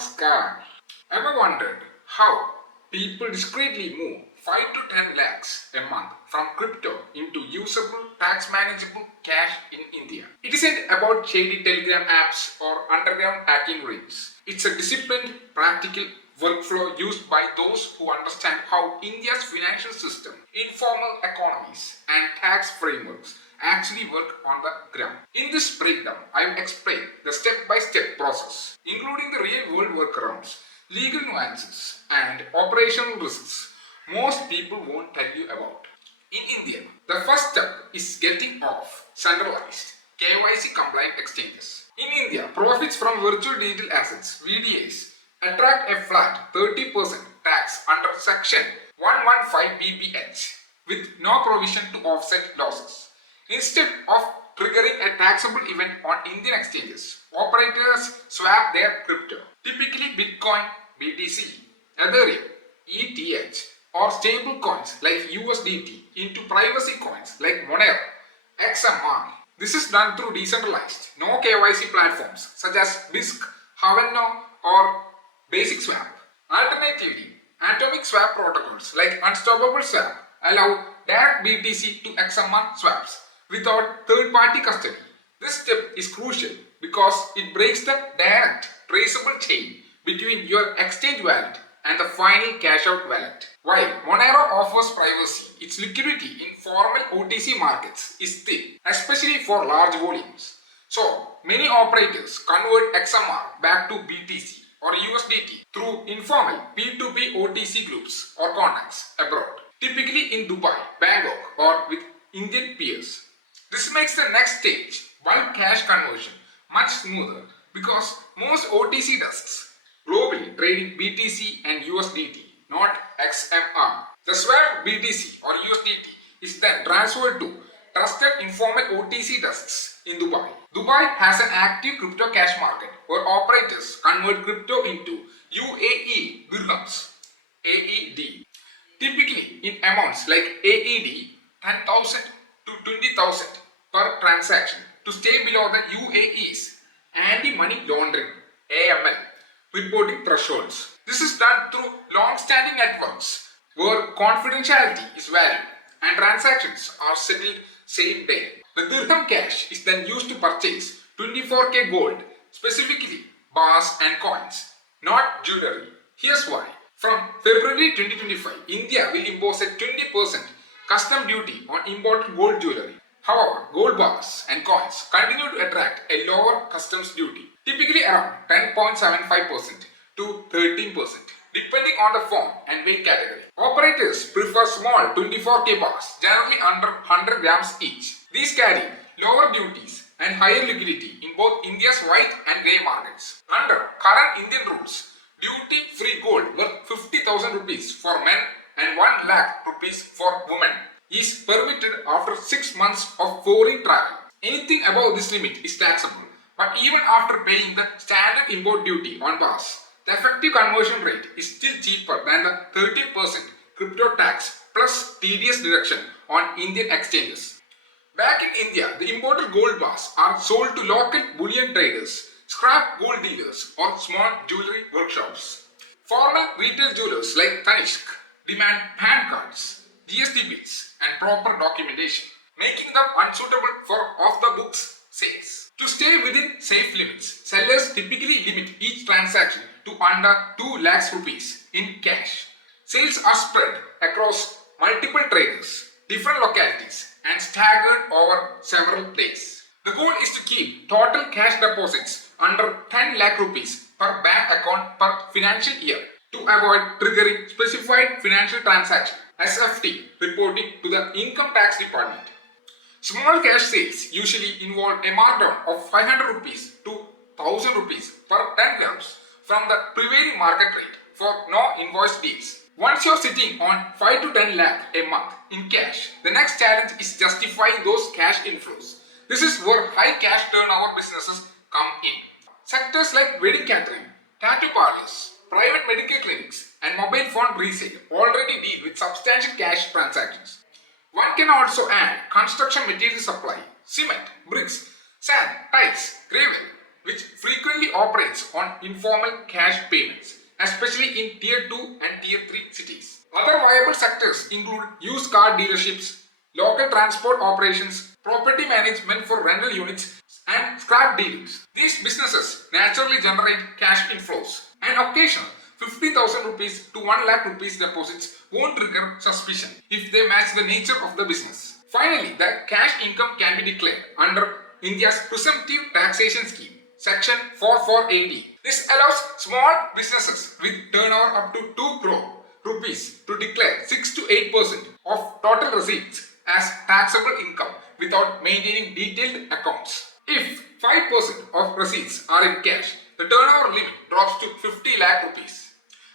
Namaskar. Ever wondered how people discreetly move 5 to 10 lakhs a month from crypto into usable, tax manageable cash in India? It isn't about shady telegram apps or underground hacking rings. It's a disciplined, practical workflow used by those who understand how India's financial system, informal economies, and tax frameworks actually work on the ground. In this breakdown, I will explain the step-by-step process, including the real-world workarounds, legal nuances, and operational risks most people won't tell you about. In India, the first step is getting off centralized KYC compliant exchanges. In India, profits from virtual digital assets (VDAs) attract a flat 30% tax under Section 115 BPH with no provision to offset losses. Instead of triggering a taxable event on Indian exchanges, operators swap their crypto, typically Bitcoin, BTC, Ethereum, ETH, or stable coins like USDT into privacy coins like Monero, XMR. This is done through decentralized, no KYC platforms such as BISC, Haveno, or Basic Swap. Alternatively, atomic swap protocols like Unstoppable Swap allow direct BTC to XMR swaps without third-party custody. This step is crucial because it breaks the direct, traceable chain between your exchange wallet and the final cash-out wallet. While Monero offers privacy, its liquidity in formal OTC markets is thin, especially for large volumes. So, many operators convert XMR back to BTC or USDT through informal P2P OTC groups or contacts abroad, typically in Dubai, Bangkok, or with Indian peers. This makes the next stage, bulk cash conversion, much smoother because most OTC desks globally trading BTC and USDT, not XMR. The swap BTC or USDT is then transferred to trusted informal OTC desks in Dubai. Dubai has an active crypto cash market where operators convert crypto into UAE dirhams, AED, typically in amounts like AED 10,000 to 20,000 per transaction to stay below the UAE's anti-money laundering (AML) reporting thresholds. This is done through long-standing networks where confidentiality is valued and transactions are settled same day. The dirham cash is then used to purchase 24K gold, specifically bars and coins, not jewelry. Here's why. From February 2025, India will impose a 20% custom duty on imported gold jewelry. However, gold bars and coins continue to attract a lower customs duty, typically around 10.75% to 13%, depending on the form and weight category. Operators prefer small 24K bars, generally under 100 grams each. These carry lower duties and higher liquidity in both India's white and grey markets. Under current Indian rules, duty-free gold worth 50,000 rupees for men and 1 lakh rupees for women is permitted after 6 months of foreign travel. Anything above this limit is taxable, but even after paying the standard import duty on bars, the effective conversion rate is still cheaper than the 30% crypto tax plus TDS deduction on Indian exchanges. Back in India, the imported gold bars are sold to local bullion traders, scrap gold dealers, or small jewelry workshops. Formal retail jewelers like Tanishq demand PAN cards, GST bills, and proper documentation, making them unsuitable for off-the-books sales. To stay within safe limits, sellers typically limit each transaction to under 2 lakhs rupees in cash. Sales are spread across multiple traders, different localities, and staggered over several days. The goal is to keep total cash deposits under 10 lakh rupees per bank account per financial year to avoid triggering specified financial transaction (SFT) reporting to the Income Tax Department. Small cash sales usually involve a markdown of 500 rupees to 1000 rupees per 10 grams from the prevailing market rate for no invoice deals. Once you're sitting on 5 to 10 lakh a month in cash, the next challenge is justifying those cash inflows. This is where high cash turnover businesses come in. Sectors like wedding catering, tattoo parlors, private medical clinics, and mobile phone resale already deal with substantial cash transactions. One can also add construction material supply, cement, bricks, sand, tiles, gravel, which frequently operates on informal cash payments, especially in Tier 2 and Tier 3 cities. Other viable sectors include used car dealerships, local transport operations, property management for rental units, and scrap dealings. These businesses naturally generate cash inflows, and occasional 50,000 rupees to 1 lakh rupees deposits won't trigger suspicion if they match the nature of the business. Finally, the cash income can be declared under India's presumptive taxation scheme, Section 4480. This allows small businesses with turnover up to 2 crore rupees to declare 6 to 8% of total receipts as taxable income without maintaining detailed accounts. If 5% of receipts are in cash, the turnover limit drops to 50 lakh rupees,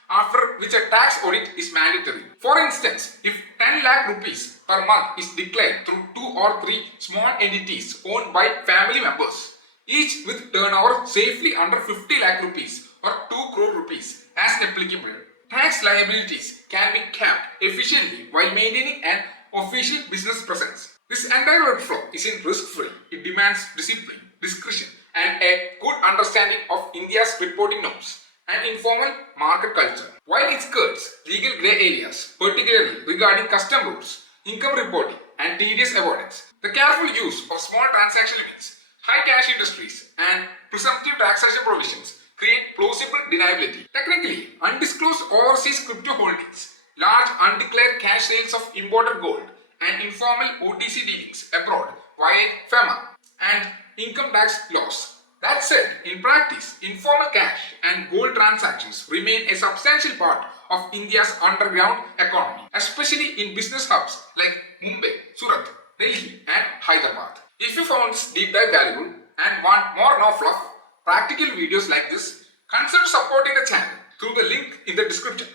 after which a tax audit is mandatory. For instance, if 10 lakh rupees per month is declared through 2 or 3 small entities owned by family members, each with turnover safely under 50 lakh rupees or 2 crore rupees as applicable, tax liabilities can be capped efficiently while maintaining an official business presence. This entire workflow isn't risk-free. It demands discipline, discretion, and a good understanding of India's reporting norms and informal market culture. While it skirts legal grey areas, particularly regarding custom rules, income reporting, and tedious avoidance, the careful use of small transaction limits, high cash industries, and presumptive taxation provisions create plausible deniability. Technically, undisclosed overseas crypto holdings, large undeclared cash sales of imported gold, and informal OTC dealings abroad violate FEMA and income tax laws. That said, in practice, informal cash and gold transactions remain a substantial part of India's underground economy, especially in business hubs like Mumbai, Surat, Delhi, and Hyderabad. If you found this deep dive valuable and want more no fluff, practical videos like this, consider supporting the channel through the link in the description.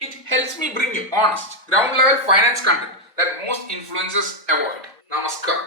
It helps me bring you honest, ground level finance content that most influencers avoid. Namaskar.